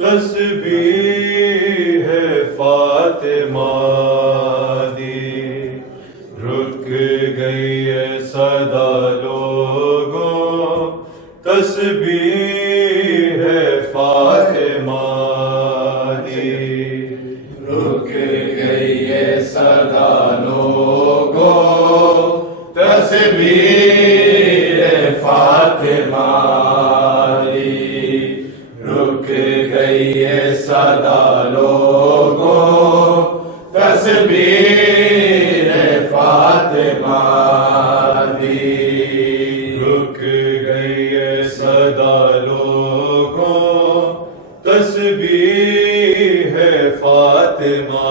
تسبیح فاطمہ دی رک گئی ہے صدا لوگوں، تسبیح فاطمہ دی رک گئی ہے صدا لوگوں، تسبیح فاطمہ دی رک گئی ہے صدا لوگوں، تسبیح فاطمہ دی رک گئی ہے صدا لوگوں، تسبیح فاطمہ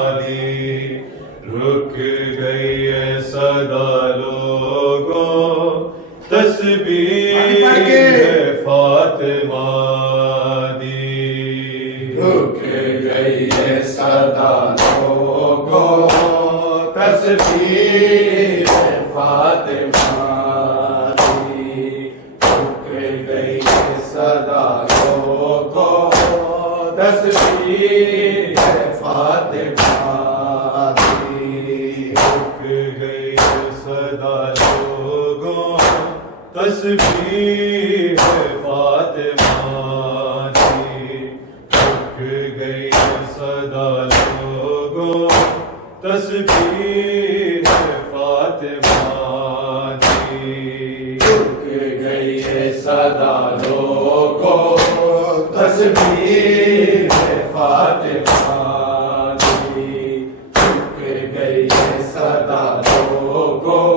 دی رک گئی ہے صدا لوگوں، تسبیح فاطمہ دی رک گئی ہے صدا لوگوں، تسبیح فاطمہ دی رک گئی ہے صدا لوگوں، تسبیح فاطمہ دی رک گئی ہے صدا لوگوں، تسبیح فاطمہ دی رک گئی ہے صدا لوگوں، تسبیح فاطمہ دی رک گئی ہے صدا لوگوں، تسبیح فاطمہ دی رک گئی ہے صدا لوگوں،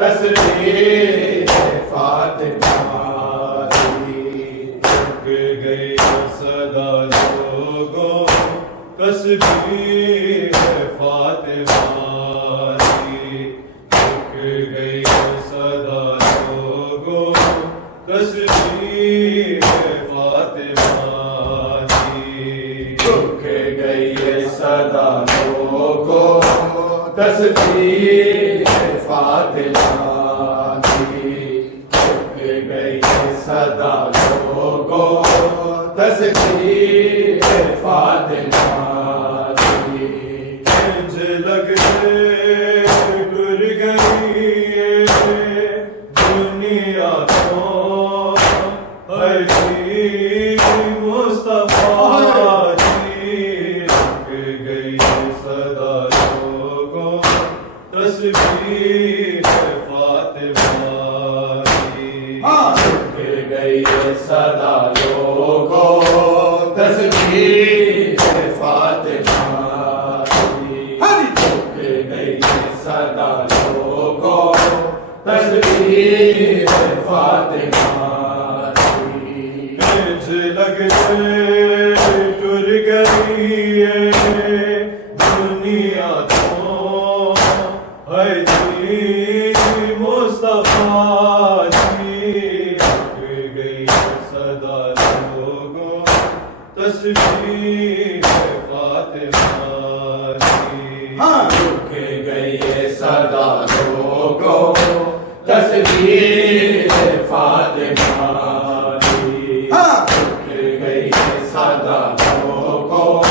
تسبیح فاطمہ دی رک گئی ہے صدا لوگوں، تسبیح فاطمہ دی رک گئی ہے صدا لوگوں، تسبیح فاطمہ دی رک گئی ہے صدا لوگوں، تسبیح فاطمہ دی رک گئی ہے صدا لوگوں، تسبیح فاطمہ دی انج لگتے گر گئی ہے دنیا کو ہر چیز مصطفیٰ کی رک گئی ہے صدا لوگوں، تسبیح فاطمہ دی رک گئی ہے صدا لوگوں، تسبیح فاطمہ دی رک گئی ہے صدا لوگوں، تسبیح فاطمہ دی انج لگتے گر گئی ہے دنیا کو ہر چیز مصطفیٰ کی رک گئی تصویر فاطمہ کی ہاں رک گئی ہے صدا لوگوں تصویر فاطمہ کی ہاں رک گئی ہے صدا لوگوں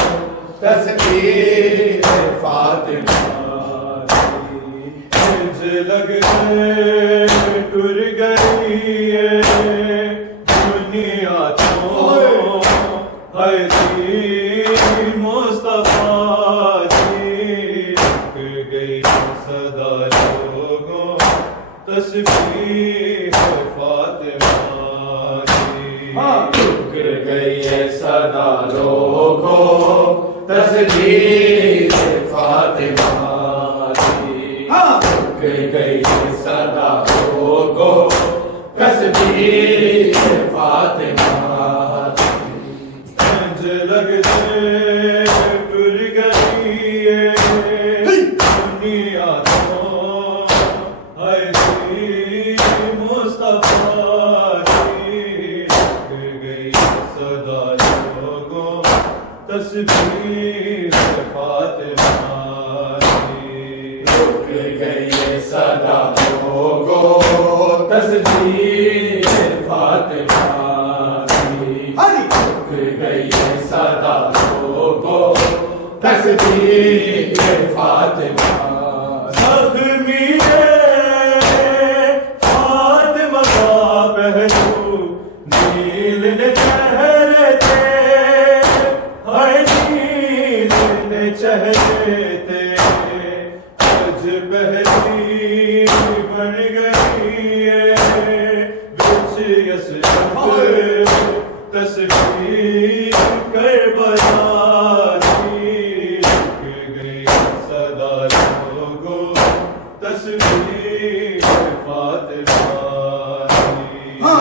تصویر فاطمہ کی مجھے لگتے ٹر گئی ہے دنیا تو ہے تھی مصطفیٰ کی رک گئی صدا لوگوں تصویر فاطمہ کی رک گئی ہے صدا لوگوں تصویر فاطمہ کی رک گئی ہے صدا لوگوں تصویر فاطمہ مجھے لگتے ٹر گئی ہے دنیا تو ہے تھی مصطفیٰ کی رک گئی صدا لوگوں تصویر فاطمہ کی رک گئی ہے صدا لوگوں تصویر فاطمہ کی رک گئی ہے صدا لوگوں تصویر فاطمہ زخمی ہے فاطمہ کا پہلو نیل نے چہرے تھے ہر نیل نے چہرے تھے آج پہلی بن گئی ہے بچ یسرف تصویر کربلا کی رک گئی صدا لوگوں تصویر فاطمہ کی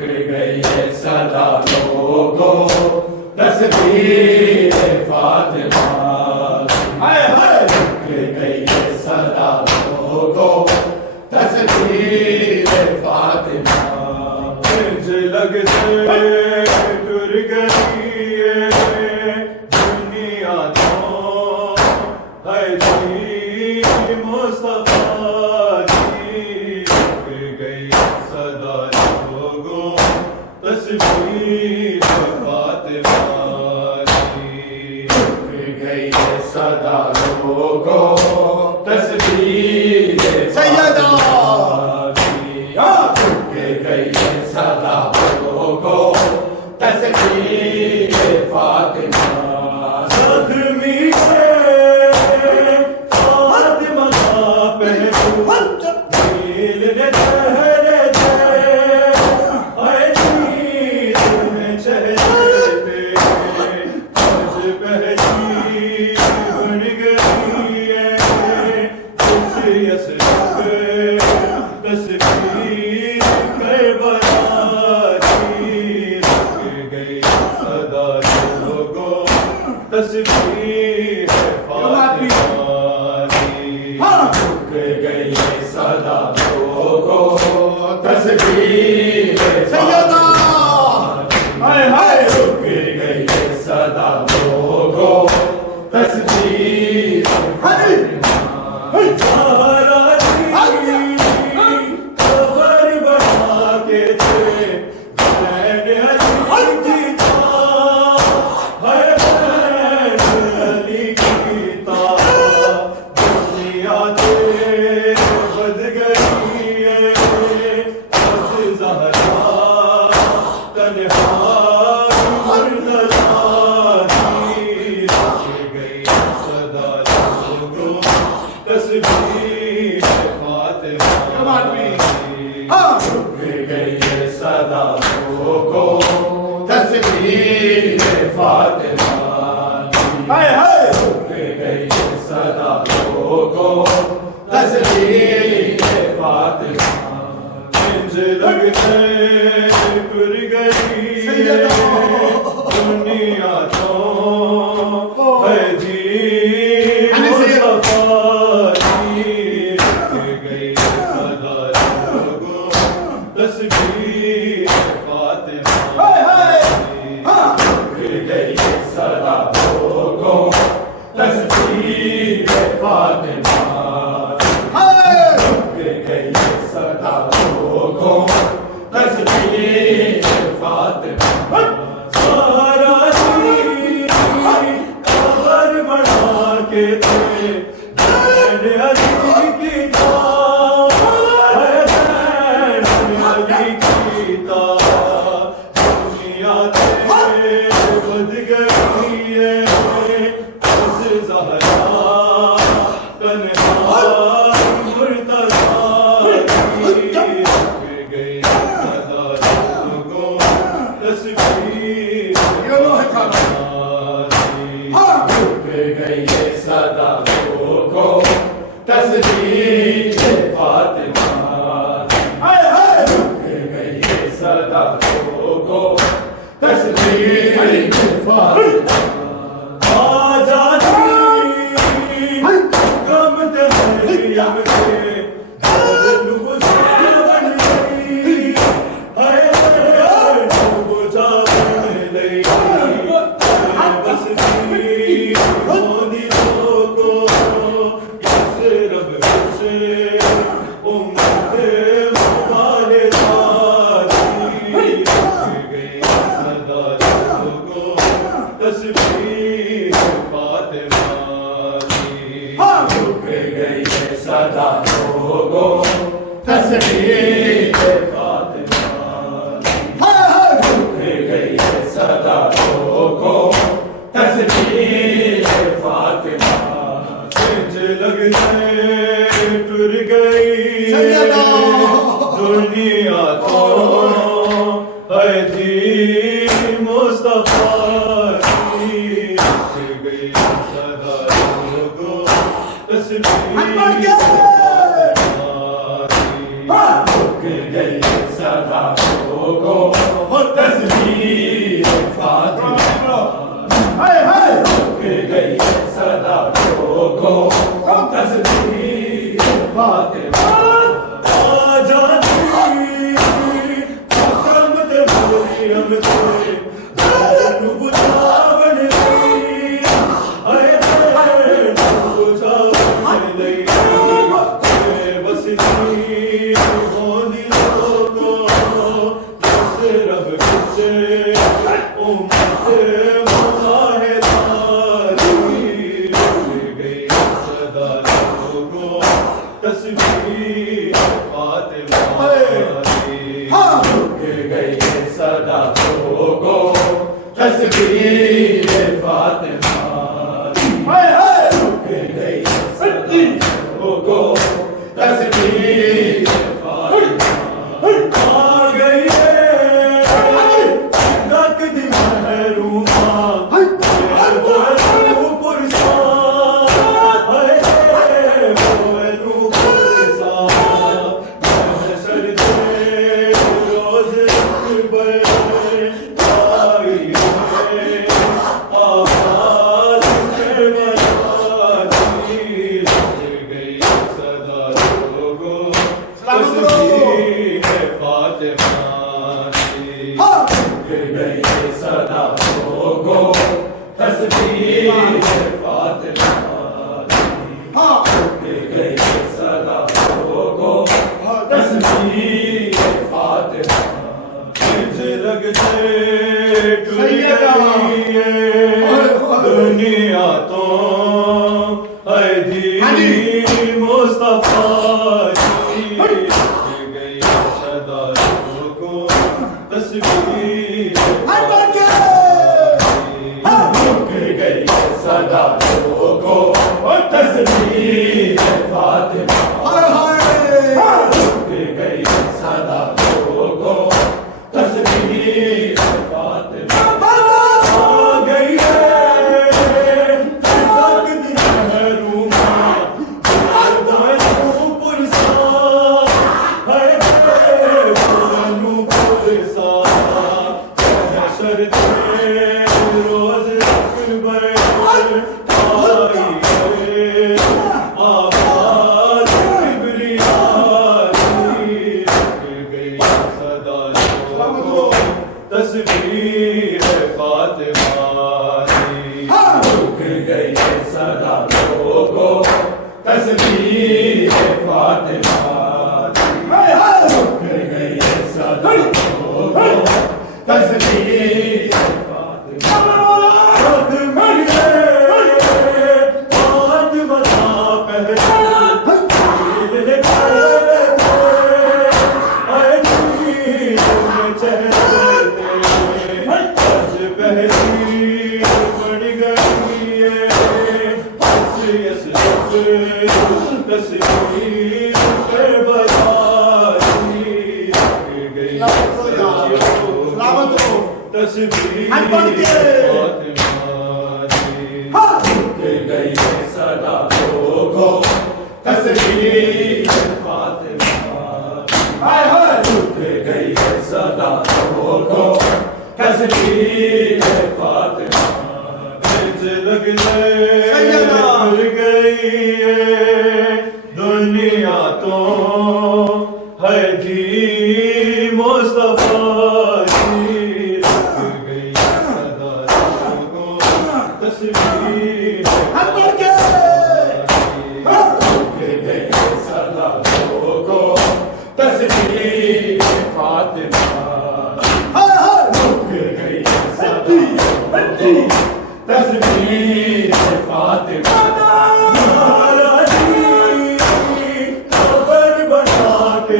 رک گئی ہے صدا لوگوں تصویر فاطمہ رک گئی ہے صدا لوگوں تصویر فاطمہ مجھے لگتے ٹر گئی ہے دنیا تو ہے تھی مصطفیٰ کی رک گئی صدا لوگوں تصویر فاطمہ کی رک گئی ہے صدا لوگوں تصویر سیدہ رک گئی ہے صدا لوگوں تصویر فاطمہ زخمی ہے فاطمہ کا پہلو نیل نے چہرے تھے ہر نیل نے چہرے تھے آج پہلی بن گئی ہے کچھ یسرف تصویر کربلا کی رک گئی صدا لوگوں تصویر فاطمہ کی رک گئی ہے صدا لوگوں تصویر سیدہ رک گئی ہے صدا لوگوں تصویر زہرا کی خبر بنا کے تھے بین علی کی تھا ہر بین علی کی تھا دنیا سے بد گئی ہے اب زہرا تنہا مرتضیٰ کی رک گئی صدا لوگوں تصویر فاطمہ کی رک گئی ہے صدا لوگوں تصویر فاطمہ رک گئی ہے صدا لوگوں تصویر فاطمہ مجھے لگتے ٹر گئی ہے دنیا تو ہے تھی مصطفیٰ کی رک گئی صدا لوگوں تصویر فاطمہ کی رک گئی ہے تصویر فاطمہ تصویر فاطمہ لگ گئی ہے دنیا تو ہے جی مصطفیٰ کی لگ گئی صدا کو تصویر صدا کو تصویر فاطمہ تصویر فاطمہ خبر بنا کے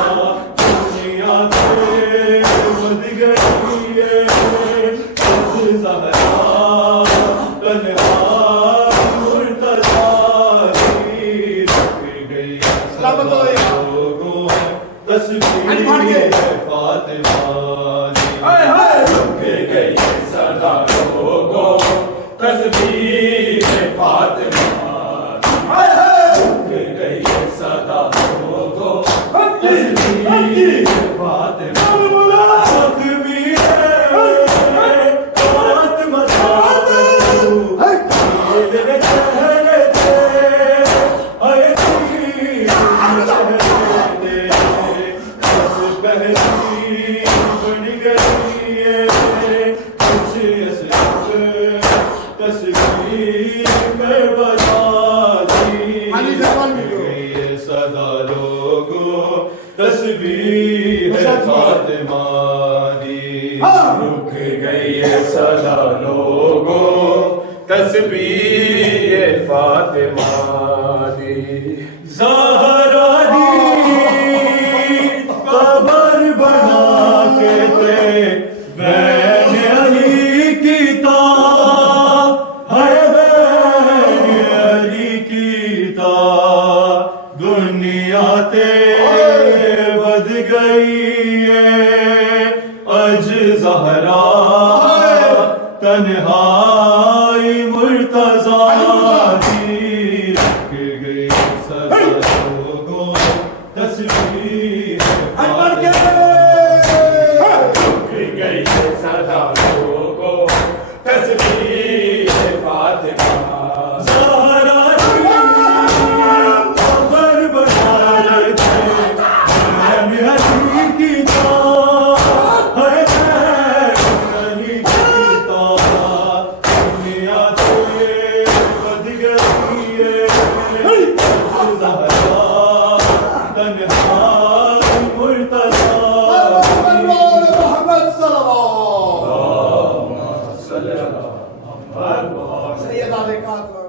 علی کی دنیا سے بد گئی ہے زہرا تنہا مرتضی گئی تصویر فاطمہ رک گئی صدا لوگوں تصویر فاطمہ رک گئی صدا لوگوں تصویر فاطمہ تصویر فاطمہ دی رک گئی صدا لوگوں تصویر فاطمہ دی زہرا دی قبر بنا کے تے بین علی کی تا ہے بین علی کی تا دنیا تے بد گئی ہے اج زہرا تنہائی مرتضی دی رکھ گئی صدا لوگوں تصویر رک گئی صدا لوگوں تصویر فاطمہ خبر بنا سید